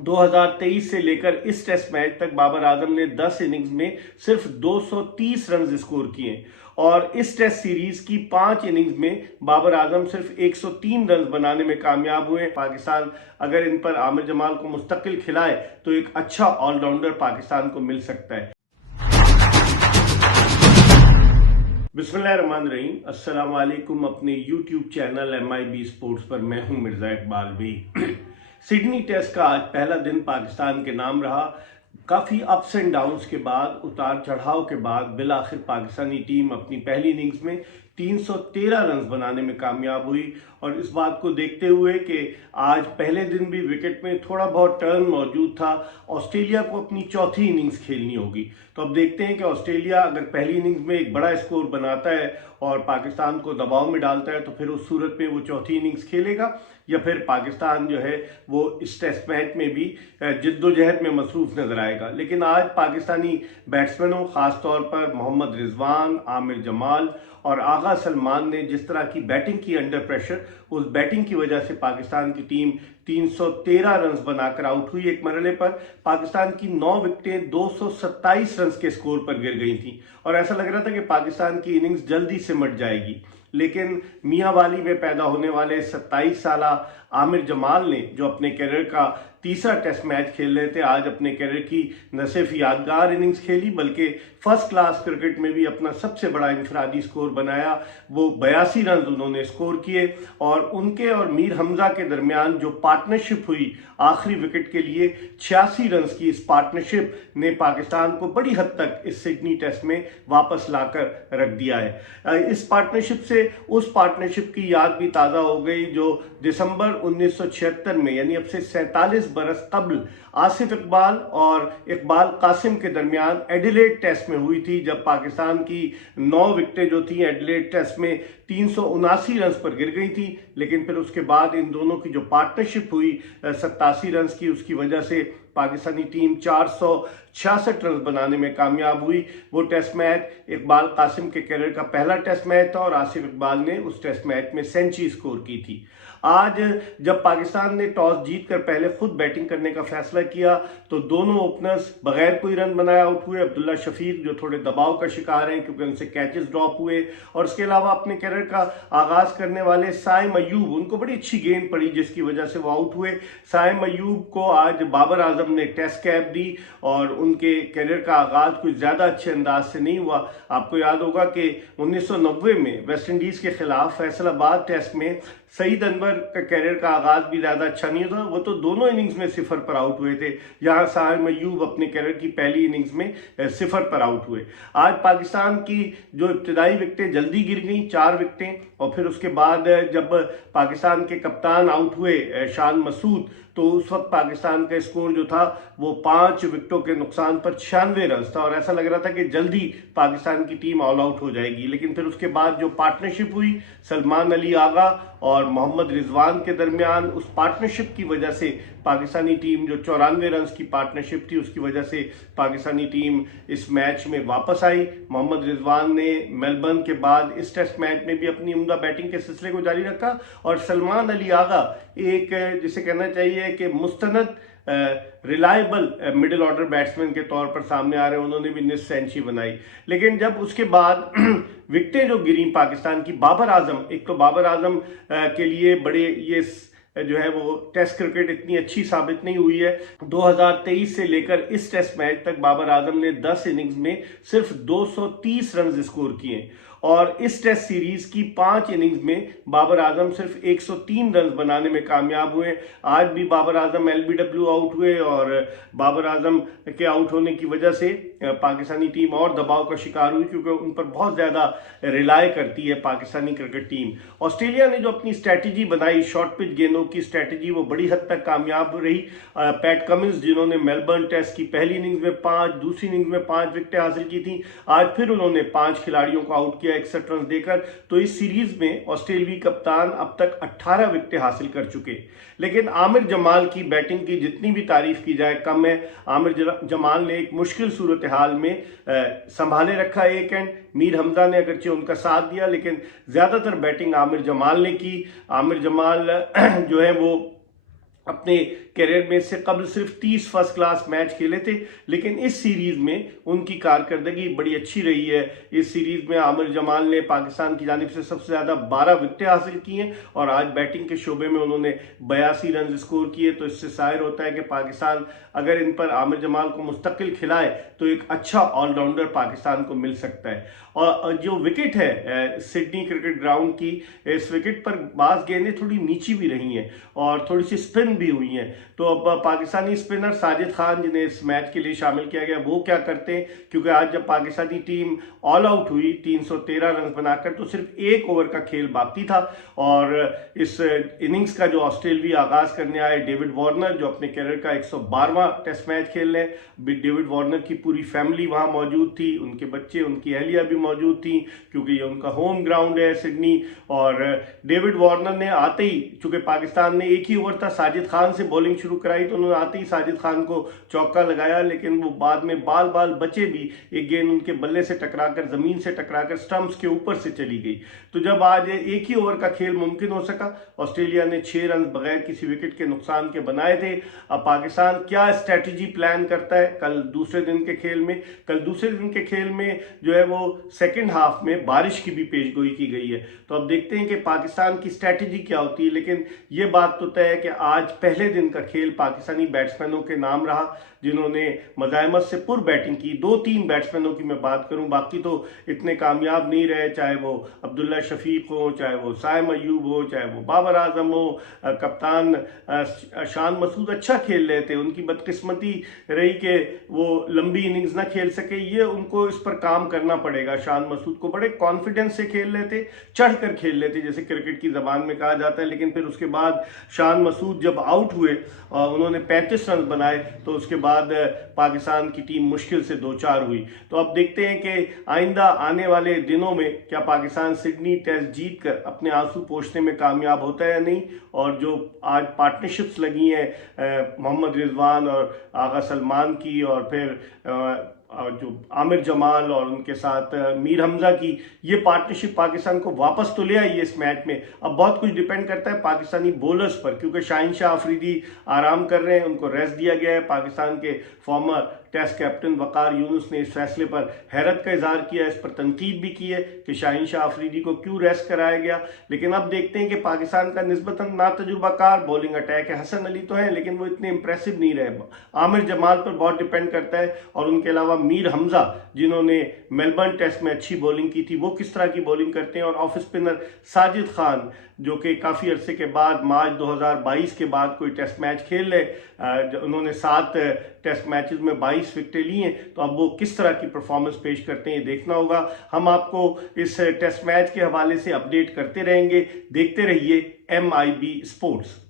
2023 से लेकर इस टेस्ट मैच तक बाबर आजम ने 10 इनिंग्स में सिर्फ 230 रन स्कोर किए और इस टेस्ट सीरीज की 5 इनिंग्स में बाबर आजम सिर्फ 103 रन बनाने में कामयाब हुए। पाकिस्तान अगर इन पर आमिर जमाल को मुस्तकिल खिलाए तो एक अच्छा ऑलराउंडर पाकिस्तान को मिल सकता है। बिस्मिल्लाहिर्रहमानिर्रहीम, अस्सलाम वालेकुम। अपने YouTube चैनल MIB स्पोर्ट्स पर मैं हूं मिर्जा इकबाल भी। सिडनी टेस्ट का आज पहला दिन पाकिस्तान के नाम रहा। काफ़ी अप्स एंड डाउन्स के बाद, उतार चढ़ाव के बाद बिलाखिर पाकिस्तानी टीम अपनी पहली इनिंग्स में 313 रन बनाने में कामयाब हुई और इस बात को देखते हुए कि आज पहले दिन भी विकेट में थोड़ा बहुत टर्न मौजूद था, ऑस्ट्रेलिया को अपनी चौथी इनिंग्स खेलनी होगी। तो अब देखते हैं कि ऑस्ट्रेलिया अगर पहली इनिंग्स में एक बड़ा स्कोर बनाता है और पाकिस्तान को दबाव में डालता है तो फिर उस सूरत में वो चौथी इनिंग्स खेलेगा या फिर पाकिस्तान जो है वो इस टेस्ट मैच में भी जिद्दोजहद में मसरूफ नजर आएगा। लेकिन आज पाकिस्तानी बैट्समैनों, खासतौर पर मोहम्मद रिजवान, आमिर जमाल और आगा सलमान ने जिस तरह की बैटिंग की अंडर प्रेशर, उस बैटिंग की वजह से पाकिस्तान की टीम 313 रन बनाकर आउट हुई। एक मरहले पर पाकिस्तान की 9 विकेटें 227 रन के स्कोर पर गिर गई थी और ऐसा लग रहा था कि पाकिस्तान की इनिंग्स जल्दी सिमट जाएगी। लेकिन मियां वाली में पैदा होने वाले 27 साला आमिर जमाल ने, जो अपने कैरियर का तीसरा टेस्ट मैच खेल रहे थे, आज अपने कैरियर की न सिर्फ यादगार इनिंग्स खेली बल्कि फर्स्ट क्लास क्रिकेट में भी अपना सबसे बड़ा इंफरादी स्कोर बनाया। वो 82 रन उन्होंने स्कोर किए और उनके और मीर हमजा के दरमियान जो पार्टनरशिप हुई आखिरी विकेट के लिए 86 रन की, इस पार्टनरशिप ने पाकिस्तान को बड़ी हद तक इस सिडनी टेस्ट में वापस लाकर रख दिया है। इस पार्टनरशिप से उस पार्टनरशिप की याद भी ताज़ा हो गई जो दिसंबर 1976 में, यानी अब से 47 बरस कबल, आसिफ इकबाल और इकबाल कासिम के दरमियान एडिलेड टेस्ट में हुई थी, जब पाकिस्तान की 9 विकेटें जो थी एडिलेड टेस्ट में 379 रन पर गिर गई थी। लेकिन फिर उसके बाद इन दोनों की जो पार्टनरशिप हुई 87 रन की, उसकी वजह से पाकिस्तानी टीम 466 रन बनाने में कामयाब हुई। वो टेस्ट मैच इकबाल कासिम के कैरियर का पहला टेस्ट मैच था और आसिफ इकबाल ने उस टेस्ट मैच में सेंचुरी स्कोर की थी। आज जब पाकिस्तान ने टॉस जीतकर पहले खुद बैटिंग करने का फैसला किया तो दोनों ओपनर्स बगैर कोई रन बनाए आउट हुए। अब्दुल्ला शफीक जो थोड़े दबाव का शिकार हैं क्योंकि उनसे कैचेस ड्रॉप हुए, और उसके अलावा अपने कैरियर का आगाज करने वाले साइम अयूब, उनको बड़ी अच्छी गेंद पड़ी जिसकी वजह से वो आउट हुए। साइम अयूब को आज बाबर आजम ने टेस्ट कैप दी और उनके कैरियर का आगाज कुछ ज्यादा अच्छे अंदाज से नहीं हुआ। आपको याद होगा कि 1990 में वेस्ट इंडीज के खिलाफ फैसलाबाद टेस्ट में सईद अनवर का कैरियर का आगाज भी ज्यादा अच्छा नहीं था, वो तो दोनों इनिंग्स में 0 पर आउट हुए थे। यहाँ साइम अयूब अपने कैरियर की पहली इनिंग्स में 0 पर आउट हुए। आज पाकिस्तान की जो इब्तदाई विकेटें जल्दी गिर गई, 4 विकेटें, और फिर उसके बाद जब पाकिस्तान के कप्तान आउट हुए शान मसूद, तो उस वक्त पाकिस्तान का स्कोर जो था वो 5 विकेटों के नुकसान पर 96 रन था और ऐसा लग रहा था कि जल्दी पाकिस्तान की टीम ऑल आउट हो जाएगी। लेकिन फिर उसके बाद जो पार्टनरशिप हुई सलमान अली आगा और मोहम्मद रिजवान के दरमियान, उस पार्टनरशिप की वजह से पाकिस्तानी टीम, जो 94 रन की पार्टनरशिप थी, उसकी वजह से पाकिस्तानी टीम इस मैच में वापस आई। मोहम्मद रिजवान ने मेलबर्न के बाद इस टेस्ट मैच में भी अपनी उम्दा बैटिंग के सिलसिले को जारी रखा और सलमान अली आगा एक, जिसे कहना चाहिए कि मुस्तनद रिलायबल मिडिल ऑर्डर बैट्समैन के तौर पर सामने आ रहे हैं, उन्होंने भी निस्फ सेंचुरी बनाई। लेकिन जब उसके बाद विकेटें जो गिरी पाकिस्तान की, बाबर आजम, एक तो बाबर आजम के लिए बड़े ये जो है वो टेस्ट क्रिकेट इतनी अच्छी साबित नहीं हुई है। 2023 से लेकर इस टेस्ट मैच तक बाबर आजम ने 10 इनिंग्स में सिर्फ 230 रन स्कोर किए और इस टेस्ट सीरीज की 5 इनिंग्स में बाबर आजम सिर्फ 103 रन बनाने में कामयाब हुए। आज भी बाबर आजम LBW आउट हुए और बाबर आजम के आउट होने की वजह से पाकिस्तानी टीम और दबाव का शिकार हुई क्योंकि उन पर बहुत ज्यादा रिलाय करती है पाकिस्तानी क्रिकेट टीम। ऑस्ट्रेलिया ने जो अपनी स्ट्रैटेजी बनाई, शॉर्ट पिच गेंदों की स्ट्रैटेजी, वो बड़ी हद तक कामयाब रही। पैट कमिंस, जिन्होंने मेलबर्न टेस्ट की पहली इनिंग्स में 5, दूसरी इनिंग्स में 5 विकेटें हासिल की थी, आज फिर उन्होंने 5 खिलाड़ियों को आउट किया 61 रन देकर। तो इस सीरीज में ऑस्ट्रेलियाई कप्तान अब तक 18 विकेटें हासिल कर चुके। लेकिन आमिर जमाल की बैटिंग की जितनी भी तारीफ की जाए कम है। आमिर जमाल ने एक मुश्किल सूरत हाल में संभाले रखा एक एंड। मीर हमजा ने अगरचे उनका साथ दिया लेकिन ज्यादातर बैटिंग आमिर जमाल ने की। आमिर जमाल जो है वो अपने کیریئر میں اس سے قبل صرف 30 فرسٹ کلاس میچ کھیلے تھے، لیکن اس سیریز میں ان کی کارکردگی بڑی اچھی رہی ہے۔ اس سیریز میں عامر جمال نے پاکستان کی جانب سے سب سے زیادہ 12 وکٹیں حاصل کی ہیں اور آج بیٹنگ کے شعبے میں انہوں نے 82 رنز اسکور کیے، تو اس سے ظاہر ہوتا ہے کہ پاکستان اگر ان پر عامر جمال کو مستقل کھلائے تو ایک اچھا آل راؤنڈر پاکستان کو مل سکتا ہے۔ اور جو وکٹ ہے سڈنی کرکٹ گراؤنڈ کی، اس وکٹ پر بعض گیندیں تھوڑی نیچی بھی رہی ہیں اور تھوڑی سی سپن بھی ہوئی ہیں، تو اب پاکستانی سپنر ساجد خان جنہیں اس میچ کے لیے شامل کیا گیا وہ کیا کرتے ہیں، کیونکہ آج جب پاکستانی ٹیم آل آؤٹ ہوئی 313 رنز بنا کر تو صرف ایک اوور کا کھیل باقی تھا، اور اس اننگز کا جو آسٹریلوی آغاز کرنے آئے ڈیوڈ وارنر جو اپنے کیریئر کا 112واں ٹیسٹ میچ کھیل رہے ہیں، ڈیوڈ وارنر کی پوری فیملی وہاں موجود تھی، ان کے بچے ان کی اہلیہ بھی موجود تھیں کیونکہ یہ ان کا ہوم گراؤنڈ ہے سڈنی، اور ڈیوڈ وارنر نے آتے ہی، چونکہ پاکستان نے ایک ہی اوور تھا ساجد خان سے بولنگ شروع کرائی، تو انہوں نے آتے ہی ساجد خان کو چوکا لگایا، لیکن وہ بعد میں بال بچے بھی ایک گیند ان کے بلے سے ٹکرا کر زمین سے ٹکرا کر سٹمپس کے اوپر سے چلی گئی۔ تو جب آج ایک ہی اوور کا کھیل ممکن ہو سکا، آسٹریلیا نے 6 رنز بغیر کسی وکٹ کے نقصان کے بنائے تھے۔ اب پاکستان کیا اسٹریٹجی پلان کرتا ہے کل دوسرے دن کے کھیل میں جو ہے وہ سیکنڈ ہاف میں بارش کی بھی پیش گوئی کی گئی ہے، تو اب دیکھتے ہیں کہ پاکستان کی اسٹریٹجی کیا ہوتی ہے، لیکن یہ بات تو طے ہے کہ آج پہلے دن کا کھیل پاکستانی بیٹسمینوں کے نام رہا جنہوں نے مزاحمت سے پر بیٹنگ کی۔ 2-3 بیٹسمینوں کی میں بات کروں، باقی تو اتنے کامیاب نہیں رہے، چاہے وہ عبداللہ شفیق ہو، چاہے وہ سائم ایوب ہو، چاہے وہ بابر اعظم ہو، کپتان شان مسعود اچھا کھیل رہے تھے، ان کی بدقسمتی رہی کہ وہ لمبی اننگز نہ کھیل سکے، یہ ان کو اس پر کام کرنا پڑے گا۔ شان مسعود کو بڑے کانفیڈنس سے کھیل رہے تھے، چڑھ کر کھیل رہے تھے جیسے کرکٹ کی زبان میں کہا جاتا ہے، لیکن پھر اس کے بعد شان مسعود جب آؤٹ ہوئے اور انہوں نے 35 رنز بنائے تو اس کے بعد پاکستان کی ٹیم مشکل سے 2-4 ہوئی۔ تو اب دیکھتے ہیں کہ آئندہ آنے والے دنوں میں کیا پاکستان سڈنی ٹیسٹ جیت کر اپنے آنسو پوچھنے میں کامیاب ہوتا ہے یا نہیں، اور جو آج پارٹنرشپس لگی ہیں محمد رضوان اور آغا سلمان کی، اور پھر جو عامر جمال اور ان کے ساتھ میر حمزہ کی، یہ پارٹنرشپ پاکستان کو واپس تو لے آئی ہے اس میچ میں۔ اب بہت کچھ ڈیپینڈ کرتا ہے پاکستانی بولرز پر، کیونکہ شاہین شاہ آفریدی آرام کر رہے ہیں، ان کو ریسٹ دیا گیا ہے۔ پاکستان کے farmer test captain Waqar Younis نے اس فیصلے پر حیرت کا اظہار کیا، اس پر تنقید بھی کی ہے کہ شاہین شاہ آفریدی کو کیوں ریسٹ کرایا گیا، لیکن اب دیکھتے ہیں کہ پاکستان کا نسبتاً ناتجربہ کار بولنگ اٹیک ہے، حسن علی تو ہیں لیکن وہ اتنے امپریسو نہیں رہے۔ عامر جمال پر بہت ڈیپینڈ کرتا ہے، اور ان کے علاوہ میر حمزہ جنہوں نے میلبرن ٹیسٹ میں اچھی بولنگ کی تھی، وہ کس طرح کی بولنگ کرتے ہیں، اور آف اسپنر ساجد خان جو کہ کافی عرصے کے بعد مارچ 2022 کے بعد کوئی ٹیسٹ میچ کھیل رہے، انہوں نے 7 ٹیسٹ میچز میں 22 وکٹیں لی ہیں، تو اب وہ کس طرح کی پرفارمنس پیش کرتے ہیں یہ دیکھنا ہوگا۔ ہم آپ کو اس ٹیسٹ میچ کے حوالے سے اپڈیٹ کرتے رہیں گے، دیکھتے رہیے MIB اسپورٹس۔